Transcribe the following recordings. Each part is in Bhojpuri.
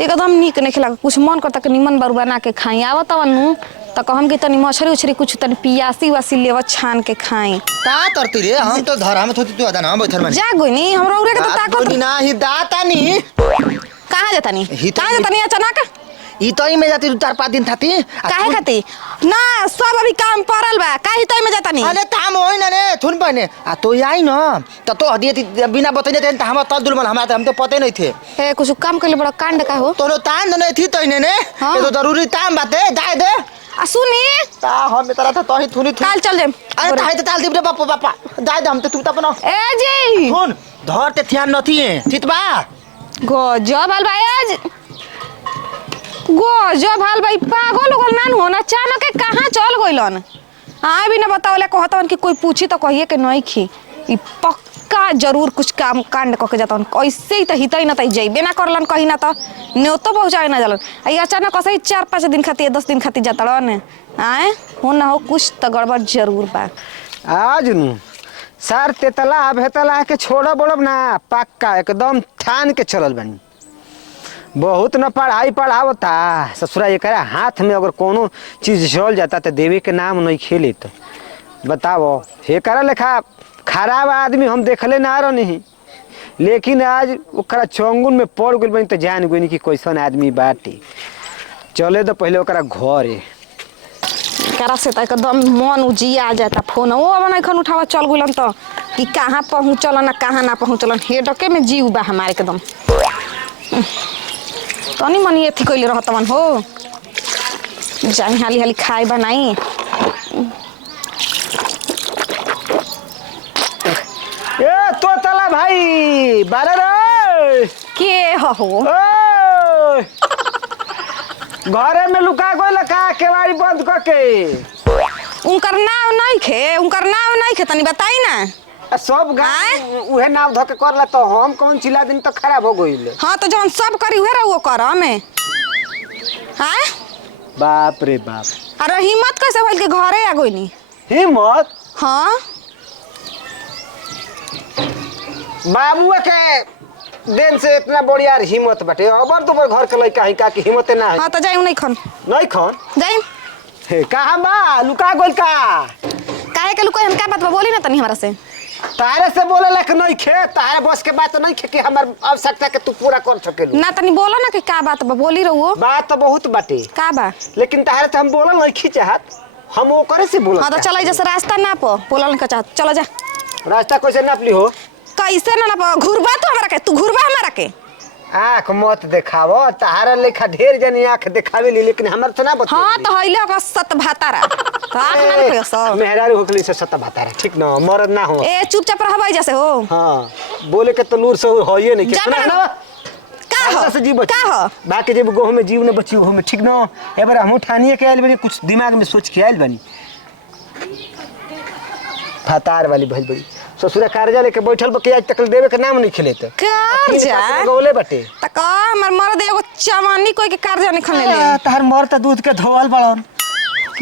एकदम निक नहीं खिला कुछ मन करता कि निमन बारू बना के खाई आवत नु तो कहम कि तनी मछरी उछरी कुछ तनी पियासी वासी लेव छान के खाई का तरती रे हम तो धरा में थोती तू आदा ना बैठल मानी जा गोई नी हमरा उरे के तो ताकत ना ही दाता नी कहां जाता नी कहां जाता नी अचानक ई तो में जाती 4-5 दिन थाती काहे खाती ना सब अभी काम पड़ल बा काहे तई में जाता नी अरे काम होई ना रे थुन पने आ तो आई न तो हदियती बिना बतैले त हम त दुलमन हम तो पते नहीं थे ए कुछ काम कइले बड़ा कांड का हो तोरो तान नहीं थी तइने ने ये तो जरूरी काम बाते जाए दे आ सुनी ता हम तरह था तही थुनी काल चल जाम अरे ताहे त ताल दिबरे बापा जाए दे हम तू त अपन ए जी सुन धर ते ध्यान नथी ठीक बा गजब हाल भाई आज गजब हाल भाई पागल होगल नान हो ना अचानक कहां चल गइलन आए भी ना बतावले कहतवन कि कोई पूछी तो कहिए कि नहीं खी ई पक्का जरूर कुछ काम कांड क के जातन कैसे ही त हितई न त जइबे ना करलन कहीं ना त न्योतो पहुंचाए ना जालन आ अचानक ऐसे 4-5 दिन खातिर 10 दिन खातिर जातड़न आए हो ना हो कुछ त गड़बड़ जरूर बा आज नु सर तेतला भेतला के छोड़ा बोलब ना पक्का एकदम ठान के चलल बनी बहुत न पढ़ाई पढ़ावता ससुरा एकरा हाथ में अगर कोनो चीज चल जाता तो देवे के नाम नहीं खेले तो बताओ एकरा लेखा खराब आदमी हम देखले ना रही लेकिन आज ओकरा चंगुन में पड़ गइल बनी तो जान गइनी कि कैसन आदमी बाटे चले तो पहले ओकरा घरे करा से त एकदम मन उजिया जाता फोन ओ अब नहीं खन उठावा चल गइलन तो कि कहां पहुंचलन ना कहां ना पहुंचलन हेडके में जीव बा हमारे एकदम तनी मनी एथी कइले रहतवन हो जाई हाली हाली खाई बनाई ए तो तला भाई बारे रे के हो ओए घरे में लुका गइल का केवाड़ी बंद क के उनकर नाम नहीं खे तनी बताई ना सब गाय उहे नाव धके करला तो हम कौन चिल्ला दिन तो खराब हो गइल हां तो जवन सब करी उहे रहुओ कर में हां बाप रे बाप अरे हिम्मत कैसे भइल के घरे आ गइनी हिम्मत हां बाबू के दिन से इतना बड़ी यार हिम्मत बाटे अबर तो घर के लइका ही का की हिम्मत ना है हां तो जाई नहीं खन जाई हे कहां बा लुका गइल का काहे के लुका हम का बात बोली ना तनी हमरा से तारे से बोले लक नहीं खे तारे बस के बात नहीं खे कि हमर आवश्यकता के तू पूरा कर सकेलू ना तनी बोलो ना कि का बात बा बोली रहुओ बात तो बहुत बाटे का बा लेकिन तारे से हम बोलल नहीं खींचात हम वो करे से बोलत हां तो चल जैसे रास्ता ना पो बोलल का चाह चलो जा रास्ता कैसे नापली हो कैसे ना ना घुरबा तो हमरा के तू घुरबा हमरा के आँख मत देखावो तारा लेखा ढेर जनी आँख देखावे ली लेकिन हमर से ना बता हां तो हइले का सत भातारा तो आँख ना देखो सब मेहरारू होखली से सत भातारा ठीक ना मरद ना हो ए चुपचाप रहबै जैसे हो हां बोले के तो लूर से होइए नहीं कितना ना का हो से जीव का हो बाकी जब गोह में जीव ने बची हो में ठीक ना एबार हम ठानिए के आइल बनी कुछ दिमाग में सोच के आइल बनी भातार वाली भइल बड़ी ससुरा कार्यालय लेके बैठल बके आज तक देवे के नाम नहीं खेले तो कार्या गोले बटे त का हमर मर्द एगो चवानी कोई के कार्या नहीं खने ले तार मर त दूध के धोवल बड़न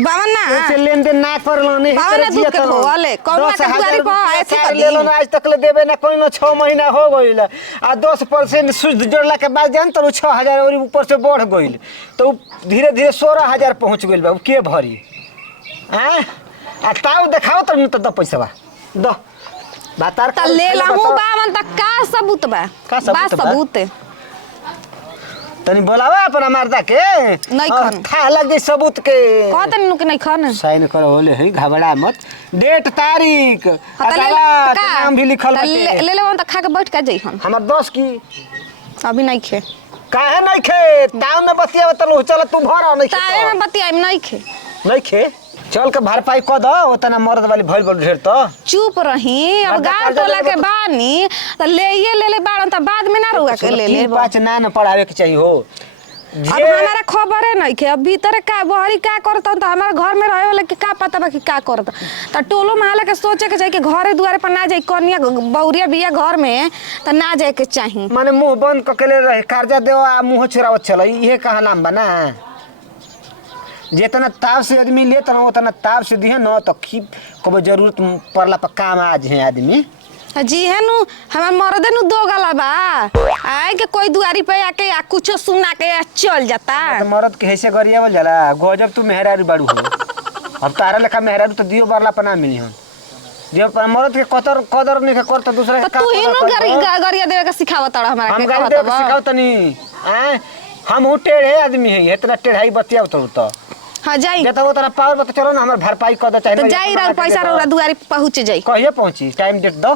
बावन ना ऐसे लेन देन ना करलो नहीं बावन ना दूध के धोवले कौन ना दुआरी पर ऐसे कर ले लो ना आज तक ले देवे ना कोई ना 6 महीना हो गइल आ 10% सूद जोड़ला के बाद जान तो 6000 और ऊपर से बढ़ गइल तो धीरे धीरे 16000 पहुंच गइल बा के भरी हैं आ ताऊ देखाओ त न त पैसा बा द बातार त ले लाहू बावन त का सबूत बा बा सबूत तनी बोलावा अपन मर्दा के नहीं खन खा लग जाई सबूत के कहत नु के नहीं खन साइन कर होले है घबरा मत डेट तारीख अदालत नाम भी लिखल बाटे ले ले त खा के बैठ के जई हम हमर दोस्त की अभी नहीं खे काहे नहीं खे ताव में बतिया तलो चल तू भर नहीं खे तावे में बतिया नहीं खे नहीं खे चल के भरपाई क द ओतना मर्द वाली भइल बड़ ढेर तो चुप रही अब गांव टोला के बानी त ले बारन त बाद में ना रुआ के ले 5 ना न पढ़ावे के चाहिए हो अब हमारा खबर है नहीं के अब भीतर का बहरी का करता त हमारे घर में रहे वाला के का पता बा कि का करता त टोलो महला के सोचे के चाहिए कि घरे दुआरे पर ना जाए कन्या बहुरिया बिया घर में त ना जाए के चाहिए माने मुंह बंद क के ले रहे कर्जा देओ आ मुंह चुरावत चल इहे कहा नाम बा ना जितना ताव से आदमी लेत रहो उतना ताव से दिहे न तो की कब जरूरत पड़ला पर काम आज है आदमी जी है नु हमार मर्दे नु दो गला बा आए के कोई दुआरी पे आके आ कुछ सुना के चल जाता। तो मरद के ऐसे गरिया बोल जाला गजब तू मेहरारू बाड़ू हो। अब तारा लेखा मेहरारू तो दियो बारला पना मिली हम दियो पर मरद के कदर नहीं कर तो दूसरे तो तू ही नु गरिया देवे के सिखावत तड़ हमरा के हम गाड़ी दे सिखाओ तनी हैं हम उ टेढ़े आदमी है इतना टेढ़ाई बतियाओ तो हां जाई जे तो वो तरह पावर बता चलो ना हमर भरपाई कर दे चाहे तो जाई रा पैसा रा दुआरी पहुंच जाई। कहिए पहुंची टाइम डेट दो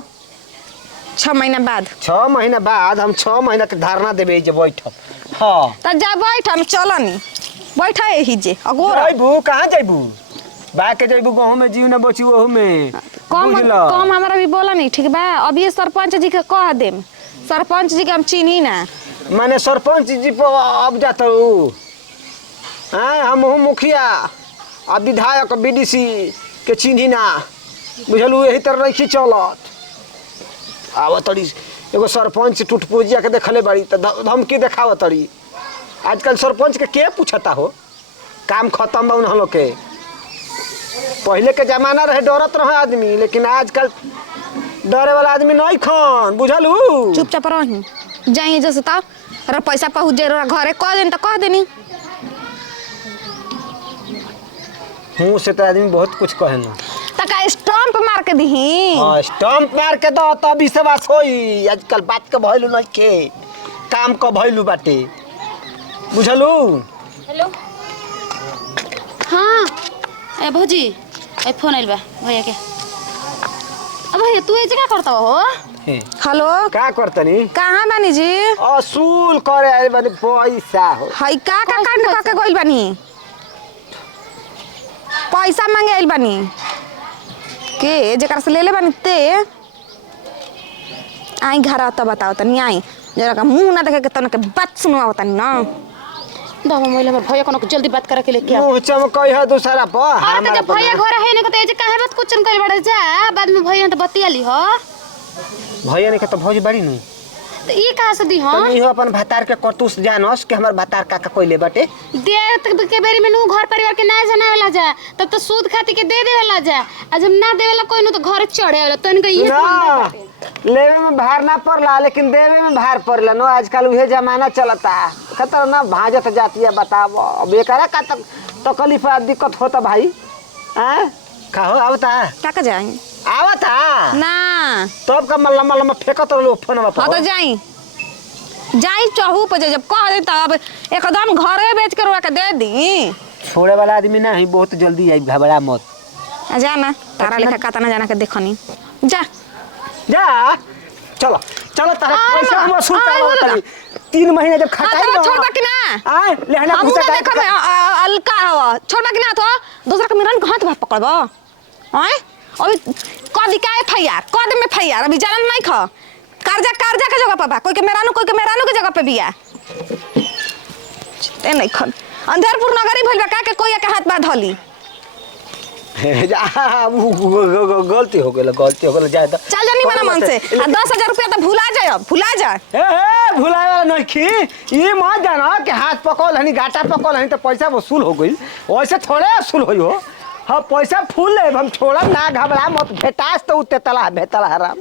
6 महीना बाद। 6 महीना बाद हम 6 महीना के धारणा देबे जे बैठ। हां त जा बैठ हम चलनी बैठा एही जे अगोर जाइबू कहां जाइबू बा के जाइबू गहू में जीव न बची ओहू में कम कम हमरा भी बोला नहीं ठीक बा। अभी सरपंच जी के कह देम सरपंच जी के हम चिन्ही ना माने सरपंच जी पर अब जाता हूँ हम हूँ मुखिया आ विधायक बीडीसी के चिन्ही ना बुझलू यही तरह नहीं चलत आव तड़ी एगो सरपंच टूटपूजिया के देखले बड़ी तो धमकी देखाव तड़ी। आजकल सरपंच के पूछता हो काम खत्म बा उन लोग के। पहले के जमाना रहे डरत रहे आदमी लेकिन आजकल डरे वाला आदमी नहीं खन बुझलू। चुपचाप रही जाइए जैसे तब अरे पैसा पहुँच जाए घरे कह देनी तो कह देनी मुँह से तो आदमी बहुत कुछ कहे ना तका स्टंप मार के दही। स्टंप मार के दो तब विश्वास होई। आजकल बात के भइलू नहीं के काम का भइलू बाटे बुझलू। हेलो हाँ ए भौजी ए फोन आइल बा भैया के। अब भैया तू ऐसे क्या करता हो? हेलो का करतनी कहाँ बानी जी? असूल करे आइल बानी पैसा हो। हई का कांड करके गइल बानी पैसा मांगे आइल बानी के जेकर से ले ले बानी ते आई घर तो बताओ तनी आई जरा का मुंह ना देखे के तने के बात सुनवाओ तनी ना दवा मोइला में भैया कोनो जल्दी बात करे के लेके आओ। मुंह चमकई है दूसरा पर अरे तो जब भैया घर है ने को ते काहे बात कुछ कर बड़े जा बाद में भैया तो बतिया ली हो। भैया ने के तो भौजी बड़ी नु तो ई कहां से दी हो? तनी हो अपन भतार के करतूस जानस के हमर भतार काका कोइले बाटे दे तक के बेरी में नु घर परिवार के ना जनावेला जा तब तो सूद खाती के दे देवेला जा आ जब ना देवेला कोई नु तो घर चढ़ेला तन के ये लेवे में भार ना पड़ला लेकिन देवे में भार पड़ला नो। आजकल उहे जमाना चलता खतर ना भाजत जाती है बताओ अब एकरा का तकलीफ दिक्कत होता भाई हैं कहो आवता का जाई आवता ना तब का लम्बा लम्बा फेंकत रहो फोनवा पर। हां तो जाई जाई चहू पे जब कह दे तब एकदम घरे बेच के रुआ के दे दी। छोड़े वाला आदमी ना है बहुत जल्दी आई घबरा मत जा ना तारा लेखा कातना जाना के देखनी जा जा चलो चलो तारा आ, पैसा हम वसूल आ, करवा 3 महीने जब खटाई तो छोड़ बाकी ना आ लेहना हम घुसा ना देखो अलका हवा छोड़ बाकी ना तो दूसरा के मिरन कहां तो पकड़बो हैं अभी कदी का एफआईआर कद में एफआईआर अभी जानन नहीं ख कर्जा के जगह पे बा कोई के मेरानो के जगह पे बिया ते नहीं खन अंधेरपुर नगरी भइल बा का के कोई के हाथ बा धली गलती हो गेल जाए तो चल जानी मना मन से 10,000 रुपया तो भुला जा ए भुलाए वाला नहीं खी ये मत जाना कि हाथ पकड़ हनी घाटा पकड़ हनी तो पैसा वसूल हो गई वैसे थोड़े वसूल होई हो। हाँ पैसा फूल ले हम छोड़ा ना घबरा मत भेटास तो उते तला भेतला हराम।